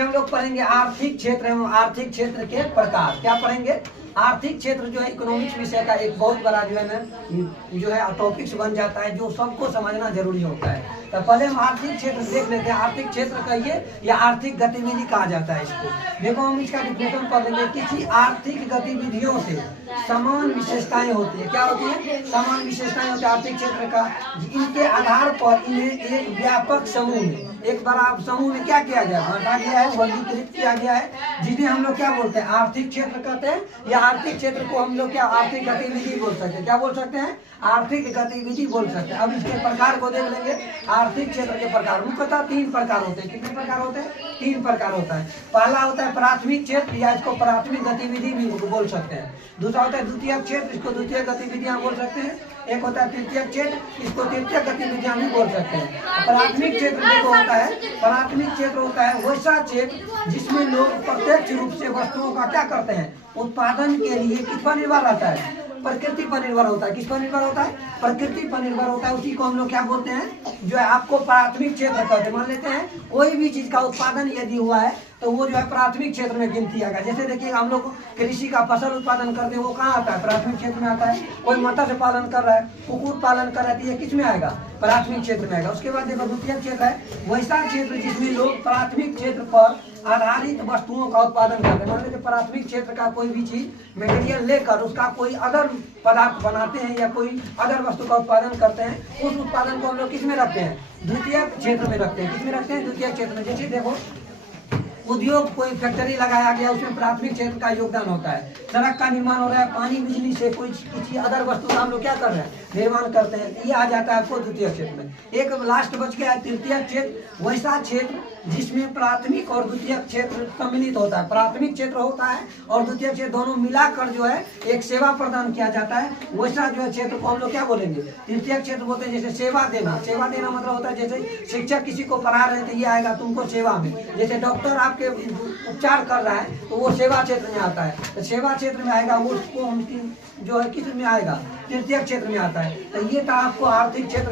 हम लोग पढ़ेंगे आर्थिक क्षेत्र एवं आर्थिक क्षेत्र के प्रकार। क्या पढ़ेंगे? आर्थिक क्षेत्र जो है इकोनॉमिक्स विषय का एक बहुत बड़ा जो है टॉपिक्स बन जाता है, जो सबको समझना जरूरी होता है। तो पहले हम आर्थिक क्षेत्र देख लेते हैं। आर्थिक क्षेत्र कहिए या आर्थिक गतिविधि कहा जाता है इसको। देखो हम इसका डिफिनेशन पढ़ लेंगे। किसी आर्थिक गतिविधियों से समान विशेषताएं होती है। क्या होती है? समान विशेषताएं होती है आर्थिक क्षेत्र का। इनके आधार पर इन्हें एक व्यापक समूह में, एक बड़ा समूह में क्या किया गया? बांटा गया है, वर्गीकृत किया गया है, जिन्हें हम लोग क्या बोलते हैं? आर्थिक क्षेत्र कहते हैं। या आर्थिक क्षेत्र को हम लोग क्या आर्थिक गतिविधि बोल सकते हैं? क्या बोल सकते हैं? आर्थिक गतिविधि बोल सकते हैं। अब इसके प्रकार को देख लेंगे। आर्थिक क्षेत्र के प्रकार मुख्यतः 3 प्रकार होते हैं। कितने प्रकार होते हैं? 3 प्रकार होता है। पहला होता है प्राथमिक क्षेत्र, या इसको प्राथमिक गतिविधि भी बोल सकते हैं। दूसरा होता है द्वितीय क्षेत्र, इसको द्वितीय गतिविधियां बोल सकते हैं। एक होता है तृतीय क्षेत्र, इसको तृतीय गतिविधियां भी बोल सकते हैं। प्राथमिक क्षेत्र जो होता है, प्राथमिक क्षेत्र होता है वैसा क्षेत्र जिसमें लोग प्रत्यक्ष रूप से वस्तुओं का क्या करते हैं? उत्पादन के लिए किस पर निर्भर रहता है? प्रकृति पर निर्भर होता है। किस पर निर्भर होता है? प्रकृति पर निर्भर होता है। उसी को हम लोग क्या बोलते हैं? जो है आपको प्राथमिक क्षेत्र कहते हैं। मान लेते हैं कोई भी चीज का उत्पादन यदि हुआ है तो वो जो है प्राथमिक क्षेत्र में गिनती आएगा। जैसे देखिए हम लोग कृषि का फसल उत्पादन करते हैं, वो कहाँ आता है? प्राथमिक क्षेत्र में आता है। कोई मत्स्य पालन कर रहा है, कुक्कुट पालन कर रहा है, तो ये किस में आएगा? प्राथमिक क्षेत्र में आएगा। उसके बाद देखो द्वितीय क्षेत्र है वैसा क्षेत्र जिसमें लोग प्राथमिक क्षेत्र पर आधारित वस्तुओं का उत्पादन करते हैं। मान लीजिए प्राथमिक क्षेत्र का कोई भी चीज मटेरियल लेकर उसका कोई अदर पदार्थ बनाते हैं या कोई अदर वस्तु का उत्पादन करते हैं, उस उत्पादन को हम लोग किस में रखते हैं? द्वितीय क्षेत्र में रखते हैं। किस में रखते हैं? द्वितीय क्षेत्र में। जैसे देखो उद्योग, कोई फैक्ट्री लगाया गया, उसमें प्राथमिक क्षेत्र का योगदान होता है। सड़क का निर्माण हो रहा है, पानी बिजली से कोई किसी अदर वस्तु का हम लोग क्या कर रहे हैं? निर्माण करते हैं। ये आ जाता है आपको द्वितीय क्षेत्र में। एक लास्ट बच गया है तृतीय क्षेत्र, वैसा क्षेत्र जिसमें प्राथमिक और द्वितीय क्षेत्र सम्मिलित होता है। प्राथमिक क्षेत्र होता है और द्वितीय क्षेत्र दोनों मिलाकर जो है एक सेवा प्रदान किया जाता है। वैसा जो है क्षेत्र को हम लोग क्या बोलेंगे? तृतीय क्षेत्र बोलते हैं। जैसे सेवा देना, सेवा देना मतलब होता है जैसे शिक्षक किसी को पढ़ा रहे थे, ये आएगा तुमको सेवा में। जैसे डॉक्टर आपके उपचार कर रहा है तो वो सेवा क्षेत्र में आता है। तो सेवा क्षेत्र में आएगा, वो उसको हम जो है किस में आएगा? तृतीय क्षेत्र में आता है। तो ये था आपको आर्थिक क्षेत्र।